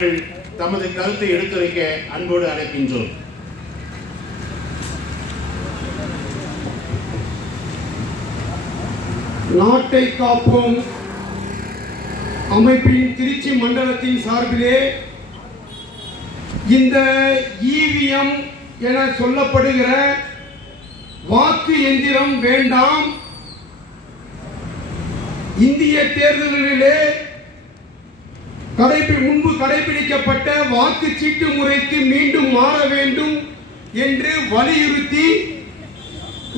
தமது கருத்தை எடுத்துரைக்க அன்போடு அழைக்கின்றோம். நாட்டை காப்போம் அமைப்பின் திருச்சி மண்டலத்தின் சார்பிலே இந்த ஈவிஎம் என சொல்லப்படுகிற வாக்கு எந்திரம் வேண்டாம், இந்திய தேர்தல்களிலே முன்பு கடைபிடிக்கப்பட்ட வாக்குச்சீட்டு முறைக்கு மீண்டும் மாற வேண்டும் என்று வலியுறுத்தி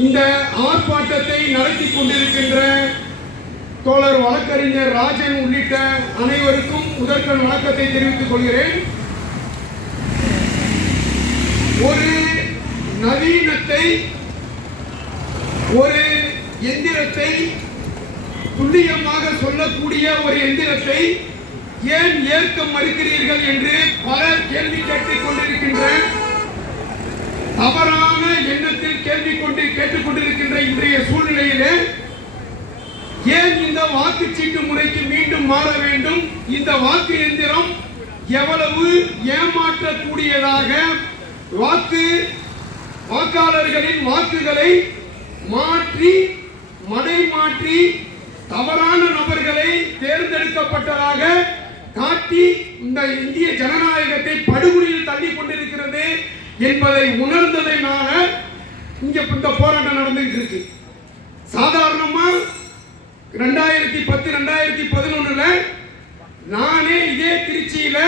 இந்த ஆர்ப்பாட்டத்தை நடத்தி கொண்டிருக்கின்ற தோழர் வழக்கறிஞர் ராஜன் உள்ளிட்ட அனைவருக்கும் முதற்கண் வணக்கத்தை தெரிவித்துக் கொள்கிறேன். ஒரு நவீனத்தை, ஒரு எந்திரத்தை, துல்லியமாக சொல்லக்கூடிய ஒரு எந்திரத்தை ஏன் ஏற்க மறுக்கிறீர்கள் என்று பலர் கேள்வி கேட்டுக் கொண்டிருக்கின்ற, தவறான எண்ணத்தில் கேட்டுக் கொண்டிருக்கின்ற இன்றைய சூழ்நிலையிலே ஏன் இந்த வாக்குச்சீட்டு முறைக்கு மீண்டும் மாற வேண்டும்? இந்த வாக்கு எந்திரம் எவ்வளவு ஏமாற்றக்கூடியதாக வாக்காளர்களின் வாக்குகளை மாற்றி தவறான நபர்களை தேர்ந்தெடுக்கப்பட்டதாக காட்டி இந்த இந்திய ஜனநாயகத்தை படுகொலியில் தள்ளி கொண்டிருக்கிறது என்பதை உணர்ந்ததனால இங்க இந்த போராட்டம் நடந்துட்டு இருக்கு. சாதாரணமா 2010-2011 நானே இதே திருச்சியில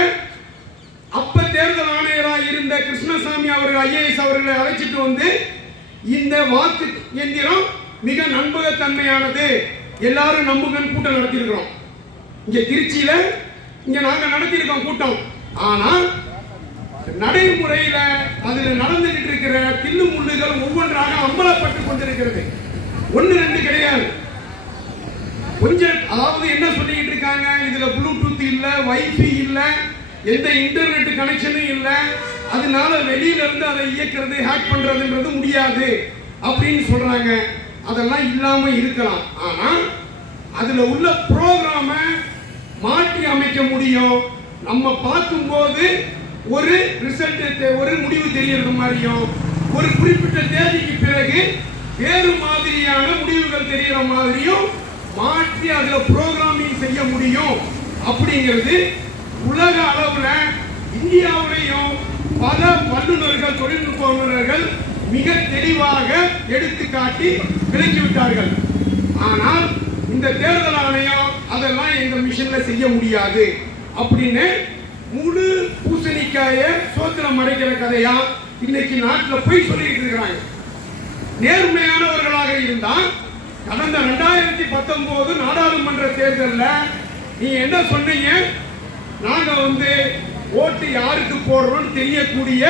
அப்ப தேர்தல் ஆணையராக இருந்த கிருஷ்ணசாமி அவர்கள் ஐஏஎஸ் அவர்களை அழைச்சிட்டு வந்து இந்த வாக்கு எந்திரம் மிக நம்பகத்தன்மையானது, எல்லாரும் நம்புங்கன்னு கூட்டம் நடத்தியிருக்கிறோம். இங்க திருச்சியில இங்க நாங்க நடத்தியிருக்கோம் கூட்டம். ஆனா நடைமுறையில அதில் நடந்துகிட்டு இருக்கிற தில்லு முள்ளுகள் ஒவ்வொன்றாக அம்பலப்பட்டு கொண்டிருக்கிறது. ஒன்னு ரெண்டு கிடையாது. கொஞ்சம் அதாவது என்ன சொல்லிட்டு இருக்காங்க, இதுல ப்ளூடூத் இல்ல, வைஃபை இல்ல, எந்த இன்டர்நெட் கனெக்ஷனும் இல்ல, அதனால வெளியில இருந்து அதை இயக்கிறது, ஹேக் பண்றதுன்றது முடியாது அப்படின்னு சொல்றாங்க. அதெல்லாம் இல்லாம இருக்கலாம். ஆனா அதுல உள்ள ப்ரோக்ராம மாற்றி அமைக்க முடியும். நம்ம பார்க்கும்போது ஒரு ரிசல்ட், ஒரு முடிவு தெரியறது மாதிரியும், ஒரு குறிப்பிட்ட தேதிக்கு பிறகு வேறு மாதிரியான முடிவுகள் தெரியற மாதிரியும் மாற்றி அதுல புரோகிராமிங் செய்ய முடியும். அப்படிங்கிறது உலக அளவுல இந்தியாவிலையும் பல வல்லுநர்கள், தொழில்நுட்ப வல்லுநர்கள் மிக தெளிவாக எடுத்துக்காட்டி விளக்கிவிட்டார்கள். ஆனால் இந்த தேர்தல் ஆணையம் அதெல்லாம் எங்க மிஷன்ல செய்ய முடியாது அப்படின்னு முழு பூசணிக்காய சோத்திர மறைக்கிற கதையா இன்னைக்கு நாட்டில் போய் சொல்லிட்டு இருக்கிறாங்க. நேர்மையானவர்களாக இருந்தா கடந்த 2019 நாடாளுமன்ற தேர்தலில் நீ என்ன சொன்னீங்க, நாங்க ஓட்டு யாருக்கு போடுறோம் தெரியக்கூடிய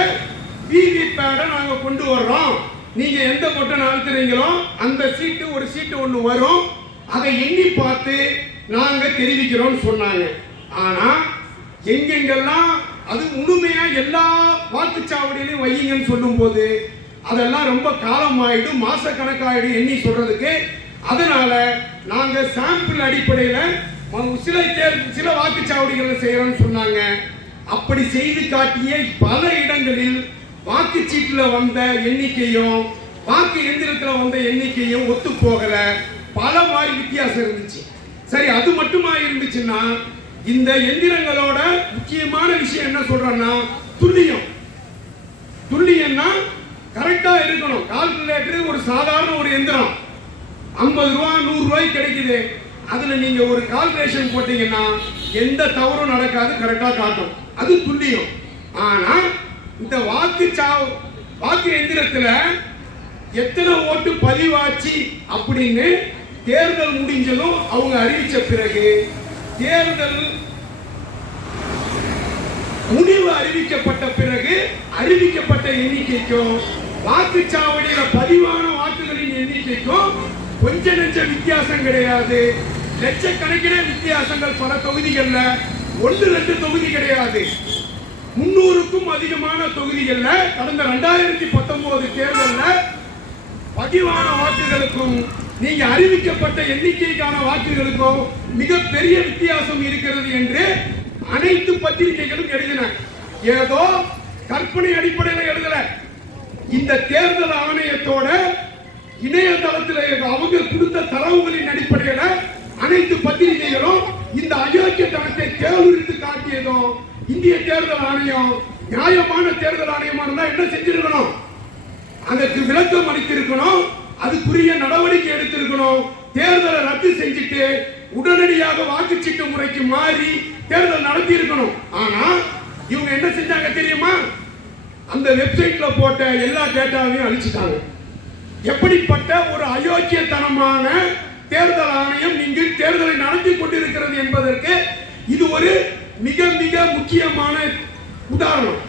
விவிபேடை நாங்க கொண்டு வர்றோம், நீங்க எந்த பட்டன் அழுத்துறீங்களோ அந்த சீட்டு ஒரு சீட்டு ஒண்ணு வரும், அதை எண்ணி பார்த்து நாங்க தெரிவிக்கிறோம் சொன்னாங்க. ஆனா எங்கெங்கெல்லாம் அது முழுமையா எல்லா வாக்குச்சாவடியிலையும் வையுங்கன்னு சொல்லும் போது அதெல்லாம் ரொம்ப காலம் ஆயிடும், மாச கணக்காயிடும் எண்ணி சொல்றதுக்கு. அதனால நாங்க சாம்பிள் அடிப்படையில சில வாக்குச்சாவடிகளை செய்யறோம்னு சொன்னாங்க. அப்படி செய்து காட்டிய பல இடங்களில் வாக்குச்சீட்டுல வந்த எண்ணிக்கையும் வாக்கு எந்திரத்தில் வந்த எண்ணிக்கையும் ஒத்து போகல, பல மாதிரி வித்தியாசம் இருந்துச்சு. சரி, அது மட்டுமா இருந்துச்சுன்னா இந்த எந்திரங்களோட முக்கியமான விஷயம் என்ன சொல்றேன்னா துல்லியம்னா கரெக்டா இருக்கணும். கால்குலேட்டர் ஒரு சாதாரண ஒரு எந்திரம் 50 ரூபாய் 100 ரூபாய்க்கு கிடைக்குது. அதுல நீங்க ஒரு கால்குலேஷன் போட்டீங்கன்னா எந்த தவறும் நடக்காது, கரெக்டா காட்டும், அது துல்லியம். ஆனா இந்த வாக்கு எந்திரத்துல எத்தனை ஓட்டு பதிவாச்சு அப்படின்னு தேர்தல் முடிஞ்சதும் அவங்க அறிவிச்ச பிறகு தேர்தல் முடிவு அறிவிக்கப்பட்ட பிறகு அறிவிக்கப்பட்ட எண்ணிக்கைக்கும் வாக்குச்சாவடியில பதிவான வாக்குகளின் எண்ணிக்கைக்கும் கொஞ்ச நெஞ்ச வித்தியாசம் கிடையாது. லட்சக்கணக்கின வித்தியாசங்கள் பல தொகுதிகள்ல, 1-2 தொகுதி கிடையாது, 300க்கும் அதிகமான தொகுதிகள்ல கடந்த 2019 தேர்தலில் பதிவான வாக்குகளுக்கும் நீங்க அறிவிக்கப்பட்ட எண்ணிக்கைக்கான வாக்குகளுக்கும் மிகப்பெரிய வித்தியாசம் இருக்கிறது என்று அனைத்து பத்திரிகைகளும் ஏதோ கற்பனை அடிப்படையில் எழுதல. இந்த தேர்தல் ஆணையத்தோட இணையதளத்தில் அவங்க கொடுத்த தரவுகளின் அடிப்படையில் அனைத்து பத்திரிகைகளும் இந்த அயோக்கியத்தனத்தை தேர்ந்தெடுத்து காட்டியதும் இந்திய தேர்தல் ஆணையம் நியாயமான தேர்தல் ஆணையமா இருந்தா என்ன செஞ்சிருக்கணும்? அதற்கு விளக்கம் அளித்திருக்கணும், அதுக்குரிய நடவடிக்கை எடுத்திருக்கணும். தேர்தலை ரத்து செஞ்சுட்டு உடனடியாக வாக்குச்சீட்டு முறைக்கு மாறி தேர்தல் நடத்தி இருக்கணும். ஆனா இவங்க என்ன செஞ்சாங்க தெரியுமா? அந்த வெப்சைட்ல போட்ட எல்லா டேட்டாவையும் அழிச்சிட்டாங்க. எப்படிப்பட்ட ஒரு அயோக்கியத்தனமான தேர்தல் ஆணையம் இங்கு தேர்தலை நடத்தி கொண்டிருக்கிறது என்பதற்கு இது ஒரு மிக மிக முக்கியமான உதாரணம்.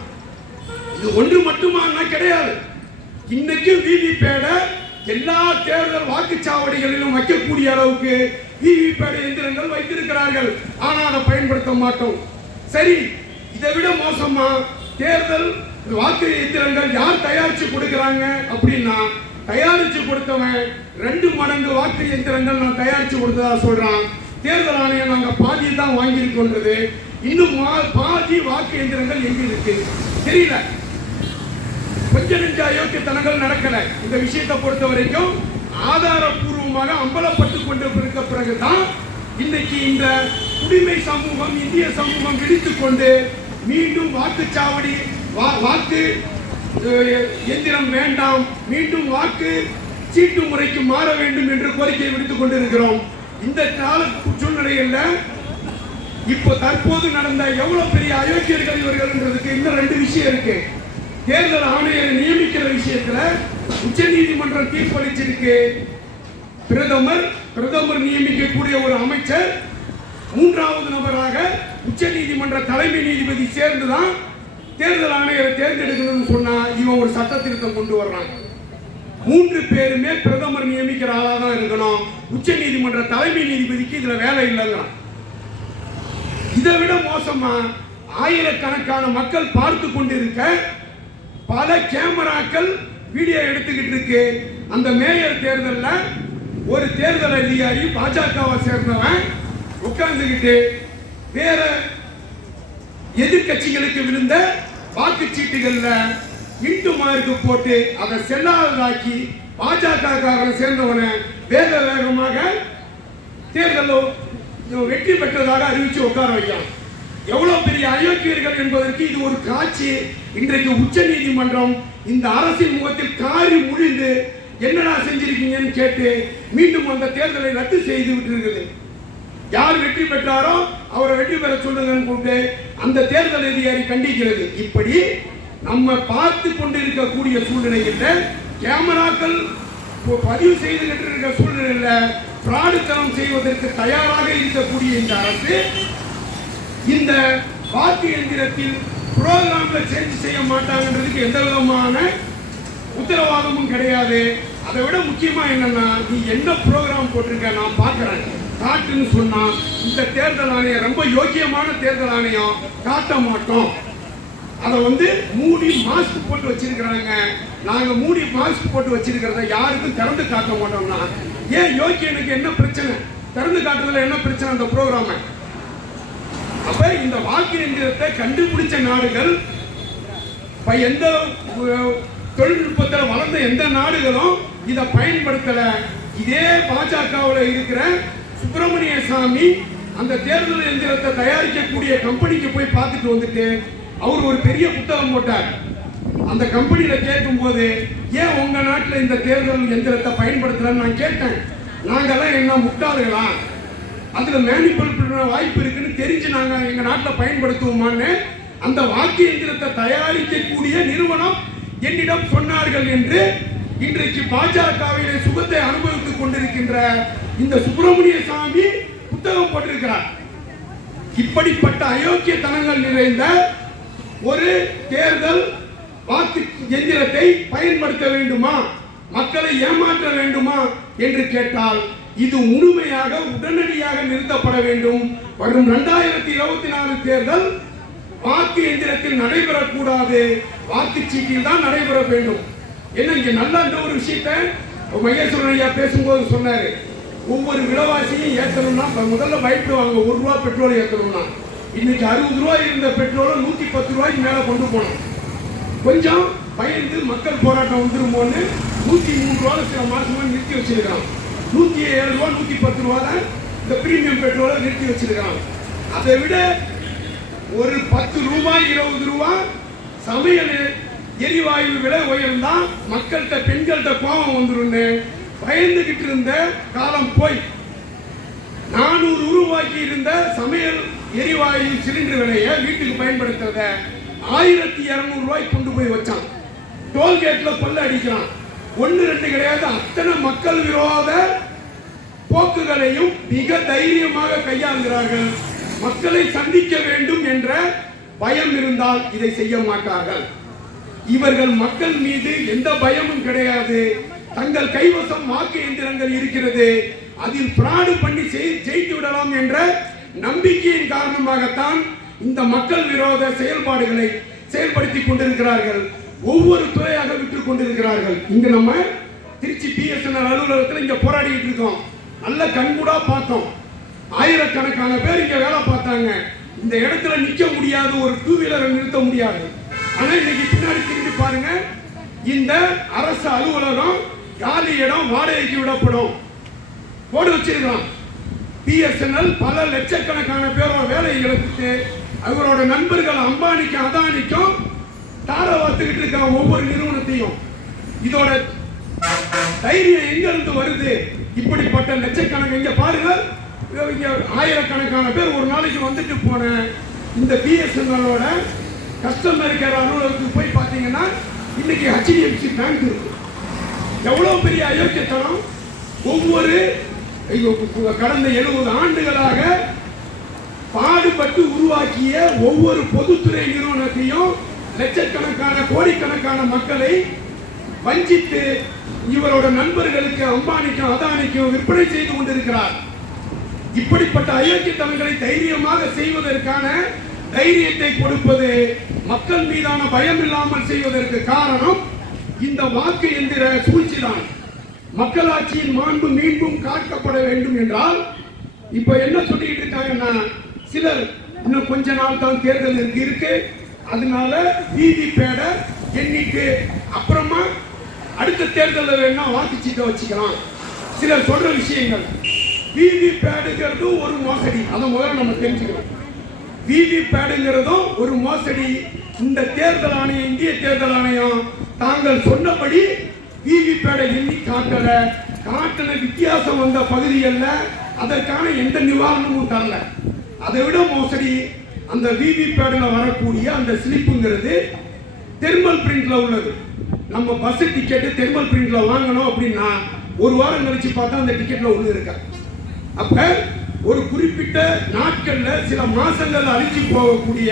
இது ஒன்று மட்டுமா கிடையாது. இன்னைக்கு விவிபேட எல்லா தேர்தல் வாக்குச்சாவடிகளிலும் வைக்கக்கூடிய அளவுக்கு விவிபேட எந்திரங்கள் வைத்திருக்கிறார்கள். ஆனால் அதை பயன்படுத்த மாட்டோம். சரி, இதை விட மோசமா தேர்தல் வாக்கு எந்திரங்கள் யார் தயாரிச்சு கொடுக்கிறாங்க அப்படின்னா, தயாரிச்சு கொடுத்தவன் 2 மடங்கு வாக்கு எந்திரங்கள் நான் தயாரிச்சு கொடுத்ததா சொல்றான். தேர்தல் ஆணையம் நாங்க பாதி தான் வாங்கியிருக்கோன்றது. இன்னும் பாதி வாக்கு எந்திரங்கள் எங்க இருக்கு தெரியல. கொஞ்ச நெஞ்ச அயோக்கியத்தனங்கள் நடக்கல. இந்த விஷயத்தை பொறுத்த வரைக்கும் ஆதாரப்பூர்வமாக அம்பலப்பட்டு கொண்டு இருக்க பிறகுதான் இன்னைக்கு இந்த குடிமை சமூகம், இந்திய சமூகம் விழித்துக் கொண்டு மீண்டும் வாக்குச்சாவடி வாக்கு எந்திரம் வேண்டாம், மீண்டும் வாக்கு சீட்டு முறைக்கு மாற வேண்டும் என்று கோரிக்கை விடுத்துக் கொண்டிருக்கிறோம். இந்த கால சூழ்நிலையில் இப்போ தற்போது நடந்த எவ்வளவு பெரிய அயோக்கியர்கள் இவர்கள்ன்றதுக்கு இன்னும் 2 விஷயம் இருக்கு. தேர்தல் ஆணையரை நியமிக்கிற விஷயத்துல உச்ச நீதிமன்றம் தீர்ப்பளிச்சிருக்கு. பிரதமர் நியமிக்கக்கூடிய ஒரு அமைச்சர் 3வது நபராக உச்ச நீதிமன்ற தலைமை நீதிபதி சேர்ந்துதான் தேர்தல் ஆணையரை தேர்ந்தெடுக்கணும்னு சொன்னா இவன் ஒரு சட்ட திருத்தம் கொண்டு வர்றாங்க. 3 பேருமே பிரதமர் நியமிக்கிற ஆளா தான் இருக்கணும். உச்ச நீதிமன்ற தலைமை நீதிபதிக்கு இதுல வேலை இல்லைங்கிறான். இதை விட மோசமா ஆயிரக்கணக்கான மக்கள் பார்த்து கொண்டிருக்க பல கேமராக்கள் வீடியோ எடுத்துக்கிட்டு இருக்கு. அந்த மேயர் தேர்தலில் ஒரு தேர்தல் அதிகாரி பாஜகவை சேர்ந்தவன் உட்கார்ந்துகிட்டு வேற எதிர்கட்சிகளுக்கு விழுந்த வாக்குச்சீட்டுகள்ல இன்டு மார்க்கு போட்டு அதை செல்லாததாக்கி பாஜக சேர்ந்தவனை வேகமாக தேர்தலில் வெற்றி பெற்றதாக அறிவிச்சு உட்கார வைக்கலாம். எவ்வளவு பெரிய அயோக்கியர்கள் என்பதற்கு இது ஒரு காட்சி. இன்றைக்கு உச்ச நீதிமன்றம் இந்த அரசின் முகத்தில் காரி முழிந்து என்னடா செஞ்சிருக்கீங்கன்னு கேட்டு மீண்டும் அந்த தேர்தலை ரத்து செய்து விட்டிருக்கிறது. யார் வெற்றி பெற்றாரோ அவரை வெற்றி பெற சொல்லுங்கன்னு கூப்பிட்டு அந்த தேர்தல் அதிகாரி கண்டிக்கிறது. இப்படி நம்ம பார்த்து கொண்டிருக்கக்கூடிய சூழ்நிலையில் கேமராக்கள் பதிவு செய்துகிட்டு இருக்க சூழ்நிலையில் பிராடுத்தனம் செய்வதற்கு தயாராக இருக்கக்கூடிய இந்த அரசு இந்த வாக்கு எந்திரத்தில் புரோகிராம்ல சேஞ்ச் செய்ய மாட்டாங்கன்றதுக்கு எந்த விதமான உத்தரவாதமும் கிடையாது. அதை விட முக்கியமா என்னன்னா, நீ என்ன ப்ரோக்ராம் போட்டிருக்க நான் பார்க்கிறேன் காட்டுன்னு சொன்னா இந்த தேர்தல் ஆணையம் ரொம்ப யோக்கியமான தேர்தல் ஆணையம் காட்ட மாட்டோம். அதை மூடி மாஸ்க் போட்டு வச்சிருக்கிறாங்க. நாங்க மூடி மாஸ்க் போட்டு வச்சிருக்கிறத யாருக்கும் திறந்து காட்ட மாட்டோம்னா ஏன் யோக்கியனுக்கு என்ன பிரச்சனை? திறந்து காட்டுறதுல என்ன பிரச்சனை அந்த ப்ரோக்ராம? அப்ப இந்த வாக்கு எந்திரத்தை கண்டுபிடிச்ச நாடுகள் எந்த தொழில்நுட்பத்தில் வளர்ந்த எந்த நாடுகளும் இதை பயன்படுத்தல. இதே பாஜகவில் இருக்கிற சுப்பிரமணிய சாமி அந்த தேர்தல் எந்திரத்தை தயாரிக்கக்கூடிய கம்பெனிக்கு போய் பார்த்துட்டு வந்துட்டு அவர் ஒரு பெரிய புத்தகம் போட்டார். அந்த கம்பெனியில கேட்கும் போது ஏன் உங்க நாட்டில் இந்த தேர்தல் எந்திரத்தை பயன்படுத்தலன்னு நான் கேட்டேன். நாங்கெல்லாம் என்ன முட்டாள்களா? அதுல மேனிபுலேட் பண்ண வாய்ப்பு இருக்குன்னு தெரிஞ்சு நாங்க எங்க நாட்டில் பயன்படுத்துவோமான்னு அந்த வாக்கு எந்திரத்தை தயாரிக்கக்கூடிய நிறுவனம் என்னிடம் சொன்னார்கள் என்று இன்றைக்கு பாஜகவிலே சுகத்தை அனுபவித்துக் கொண்டிருக்கின்ற இந்த சுப்பிரமணிய சாமி புத்தகம் போட்டிருக்கிறார். இப்படிப்பட்ட அயோக்கியத்தனங்கள் நிறைந்த ஒரு தேர்தல் வாக்கு எந்திரத்தை பயன்படுத்த வேண்டுமா, மக்களை ஏமாற்ற வேண்டுமா என்று கேட்டால் இது முழுமையாக உடனடியாக நிறுத்தப்பட வேண்டும். வரும் 2024 தேர்தல் வாக்கு எந்திரத்தில் நடைபெறக்கூடாது, வாக்குச்சீட்டில் தான் நடைபெற வேண்டும். என்ன இங்க நல்லா ஒரு விஷயத்தை மகேஸ்வரன் ஐயா பேசும்போது சொன்னாரு. ஒவ்வொரு விலைவாசியும் ஏற்றணும்னா முதல்ல பயப்படுவாங்க. 1 ரூபா பெட்ரோல் ஏற்றணும்னா இன்னைக்கு 60 ரூபாய் இருந்த பெட்ரோலை 110 ரூபாய்க்கு மேல கொண்டு போனோம். கொஞ்சம் பயந்து மக்கள் போராட்டம் வந்துருமோன்னு 103 ரூபாய் சில மாசமா நிறுத்தி வச்சிருக்கான். 107 ரூபாய் 110 ரூபாய் தான் இந்த பிரீமியம் பெட்ரோலை நிறுத்தி வச்சிருக்கான். அதை விட ஒரு 10 ரூபாய் 20 ரூபாய் சமையல் எரிவாயு விலை உயர்ந்தா மக்கள்கிட்ட பெண்கள்கிட்ட கோபம் வந்துருன்னு பயந்துகிட்டு இருந்த காலம் போய் 400 ரூபாய்க்கு இருந்த சமையல் எரிவாயு சிலிண்டர் விலையை வீட்டுக்கு பயன்படுத்துறத 1200 ரூபாய்க்கு கொண்டு போய் வச்சான். டோல்கேட்ல கொள்ள அடிக்கிறான். 1-2 கிடையாது, அத்தனை மக்கள் விரோத போக்குகளையும் மிக தைரியமாக கையாளுகிறார்கள். மக்களை சந்திக்க வேண்டும் என்ற பயம் இருந்தால் இதை செய்ய மாட்டார்கள். இவர்கள் மக்கள் மீது எந்த பயமும் கிடையாது. தங்கள் கைவசம் வாக்கு எந்திரங்கள் இருக்கிறது, அதில் பிராடு பண்ணி ஜெயித்து விடலாம் என்ற நம்பிக்கையின் காரணமாகத்தான் இந்த மக்கள் விரோத செயல்பாடுகளை செயல்படுத்திக் கொண்டிருக்கிறார்கள். ஒவ்வொரு துறையாக விட்டுக் கொண்டிருக்கிறார்கள். இங்க நம்ம திருச்சி பிஎஸ்என்எல் அலுவலகத்தில் இங்க போராடிட்டு இருக்கோம். நல்ல கண்கூடா பார்த்தோம். ஆயிரக்கணக்கான பேர் இங்க வேலை பார்த்தாங்க. இந்த இடத்துல நிக்க முடியாது, ஒரு 2 வீலரை நிறுத்த முடியாது. ஆனா இன்னைக்கு பின்னாடி திரும்பி பாருங்க, இந்த அரசு அலுவலகம் காலி இடம் வாடகைக்கு விடப்படும் போர்டு வச்சிருக்கலாம். பிஎஸ்என்எல் பல லட்சக்கணக்கான பேரோட வேலையை இழந்துட்டு அவரோட நண்பர்கள் அம்பானிக்கும் அதானிக்கும் தார வாத்துக்கிட்டு இருக்காங்க ஒவ்வொரு நிறுவனத்தையும். இதோட தைரியம் எங்க இருந்து வருது? இப்படிப்பட்ட லட்சக்கணக்கு இங்க பாருங்க, ஆயிரக்கணக்கான பேர் ஒரு நாளைக்கு வந்துட்டு போன இந்த பிஎஸ்என்எலோட கஸ்டமர் கேர் அலுவலகத்துக்கு போய் பார்த்தீங்கன்னா இன்னைக்கு HDFC பேங்க் இருக்கு. எவ்வளவு பெரிய அயோக்கியத்தனம்! ஒவ்வொரு கடந்த 70 ஆண்டுகளாக பாடுபட்டு உருவாக்கிய ஒவ்வொரு பொதுத்துறை நிறுவனத்தையும் லட்சக்கணக்கான கோடிக்கணக்கான மக்களை வஞ்சித்து இவரோட நண்பர்களுக்கு அம்பானிக்கும் அதானிக்கும் விற்பனை செய்து கொண்டிருக்கிறார். இப்படிப்பட்ட அயோக்கியத்தனங்களை தைரியமாக செய்வதற்கான தைரியத்தை கொடுப்பது, மக்கள் மீதான பயம் இல்லாமல் செய்வதற்கு காரணம் இந்த வாக்கு எந்திர சூழ்ச்சிதான். மக்களாட்சியின் மாண்பு மீண்டும் காக்கப்பட வேண்டும் என்றால் இப்ப என்ன சொல்லிட்டு இருக்காங்கன்னா, சிலர் இன்னும் கொஞ்ச நாள் தான் தேர்தல் இருக்கு, அதனால விவிபேட எண்ணிட்டு அப்புறமா அடுத்த தேர்தலில் வேணா வாக்குச்சீட்டை வச்சுக்கலாம். சிலர் சொல்ற விஷயங்கள். விவிபேடுங்கிறது ஒரு மோசடி, அதை முதல்ல நம்ம தெரிஞ்சுக்கணும். விவிபேடுங்கிறதும் ஒரு மோசடி. இந்த தேர்தல் ஆணையம், இந்திய தேர்தல் ஆணையம் தாங்கள் சொன்னபடி விவிபேடை எண்ணி காட்டல வித்தியாசம் வந்த பகுதிகளில் அதற்கான எந்த நிவாரணமும் தரல. அதை விட மோசடி, அந்த விவிபேடில் வரக்கூடிய அந்த ஸ்லிப்புங்கிறது தெர்மல் பிரிண்ட்ல உள்ளது. நம்ம பஸ் டிக்கெட்டு தெர்மல் பிரிண்ட்ல வாங்கணும் அப்படின்னா ஒரு வாரம் கழிச்சு பார்த்தா அந்த டிக்கெட்ல உள்ள இருக்க. அப்ப ஒரு குறிப்பிட்ட நாட்கள்ல சில மாசங்கள் அழிஞ்சு போகக்கூடிய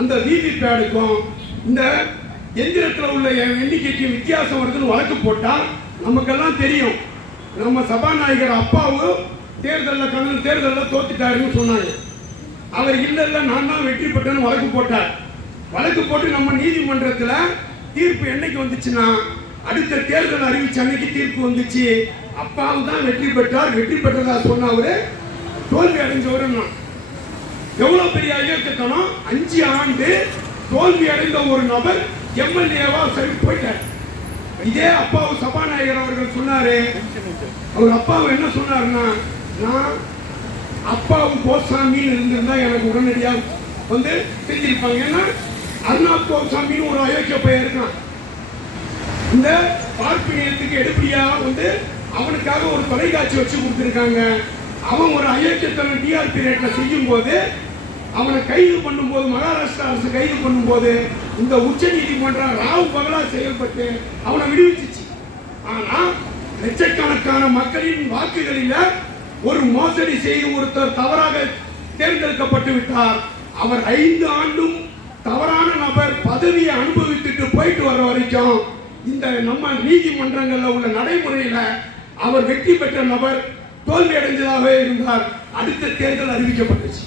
அந்த விவிபேடுக்கும் இந்த எந்திரத்தில் உள்ள எண்ணிக்கைக்கு வித்தியாசம் வருதுன்னு வழக்கு போட்டா நமக்கெல்லாம் தெரியும். நம்ம சபாநாயகர் அப்பாவும் தேர்தலில் தோத்துட்டாருன்னு சொன்னாங்க. அவர் இல்ல நான் தான் வெற்றி பெற்றேன்னு வழக்கு போட்டார். வழக்கு போட்டு நம்ம நீதிமன்றத்தில் தீர்ப்பு என்னைக்கு வந்துச்சுன்னா அடுத்த தேர்தல் அறிவிச்ச அன்னைக்கு தீர்ப்பு வந்துச்சு. அப்பாவும் தான் வெற்றி பெற்றார். வெற்றி பெற்றதா சொன்னவரு தோல்வி அடைஞ்சவரு. எவ்வளவு பெரிய அயோக்கியத்தனம்! 5 ஆண்டு தோல்வி அடைந்த ஒரு நபர் எம்எல்ஏவா சரி போயிட்டார். இதே அப்பாவும் சபாநாயகர் அவர்கள் சொன்னாரு. அவர் அப்பாவும் என்ன சொன்னாருன்னா, நான் அப்பாவும் கோசாமின்னு இருந்திருந்தா எனக்கு உடனடியாக வந்து செஞ்சிருப்பாங்க. ஏன்னா அர்ணாப் கோசாமின்னு ஒரு அயோக்கிய பையன் இருக்கான். இந்த பார்ப்பினியத்துக்கு எடுப்படியா வந்து அவனுக்காக ஒரு தொலைக்காட்சி வச்சு கொடுத்துருக்காங்க. அவன் ஒரு அயோக்கியத்தனம் டிஆர்பி ரேட்ல செய்யும் போது அவனை கைது பண்ணும்போது, மகாராஷ்டிரா அரசு கைது பண்ணும்போது இந்த உச்ச நீதிமன்றம் ராவ் பகலா செயல்பட்டு அவனை விடுவிச்சிச்சு. ஆனா லட்சக்கணக்கான மக்களின் வாக்குகளில் ஒரு மோசடி செய்து ஒருத்தர் தவறாக தேர்ந்தெடுக்கப்பட்டு விட்டார். அவர் 5 ஆண்டும் தவறான நபர் பதவியை அனுபவித்துட்டு போயிட்டு வர வரைக்கும் இந்த நம்ம நீதிமன்றங்கள்ல உள்ள நடைமுறையில அவர் வெற்றி பெற்ற நபர் தோல்வி அடைஞ்சதாக இருந்தார். அடுத்த தேர்தல் அறிவிக்கப்பட்டுச்சு.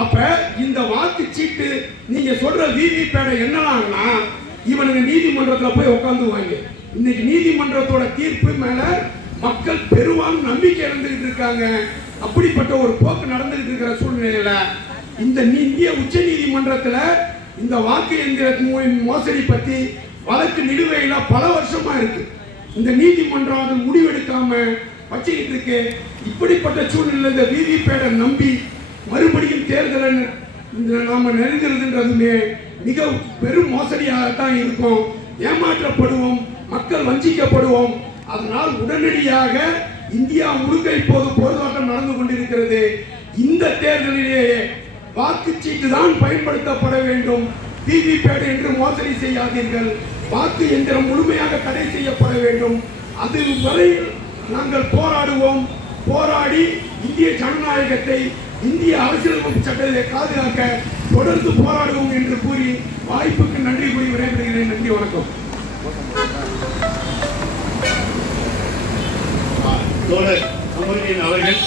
அப்ப இந்த வாக்கு சீட்டு நீங்க சொல்ற விவிபேடை என்னலாம்னா இவனுக்கு நீதிமன்றத்தில் போய் உட்காந்துவாங்க. இன்னைக்கு நீதிமன்றத்தோட தீர்ப்பு மேல மக்கள் பெருவான் நம்பிக்கை இழந்துகிட்டு இருக்காங்க. அப்படிப்பட்ட ஒரு போக்கு நடந்துகிட்டு இருக்கிற சூழ்நிலையில இந்த இந்திய உச்ச நீதிமன்றத்தில் இந்த வாக்கு என்கிற மோசடி பற்றி வழக்கு நிலுவையில் பல வருஷமா இருக்கு. இந்த நீதிமன்றம் அதை முடிவெடுக்காம வச்சுக்கிட்டு இருக்கு. இப்படிப்பட்ட சூழ்நிலை இந்த விவிபேட்டை நம்பி மறுபடியும் தேர்தலை நாம நெருங்கிறதுன்றதுமே மிக பெரும் மோசடியாகத்தான் இருக்கும். ஏமாற்றப்படுவோம், மக்கள் வஞ்சிக்கப்படுவோம். அதனால் உடனடியாக இந்தியா முழுக்க இப்போது போராட்டம் நடந்து கொண்டிருக்கிறது. இந்த தேர்தலிலேயே வாக்குச்சீட்டு தான் பயன்படுத்தப்பட வேண்டும். விவிபேட் என்று மோசடி செய்யாதீர்கள். வாக்கு எந்திரம் முழுமையாக தடை செய்யப்பட வேண்டும். அது வரை நாங்கள் போராடுவோம். போராடி இந்திய ஜனநாயகத்தை, இந்திய அரசியலமைப்பு சட்டத்தை பாதுகாக்க தொடர்ந்து போராடுவோம் என்று கூறி வாய்ப்புக்கு நன்றி கூறி விடைபெறுகிறேன். நன்றி, வணக்கம். தோழர் அமர்தீன் அவர்கள்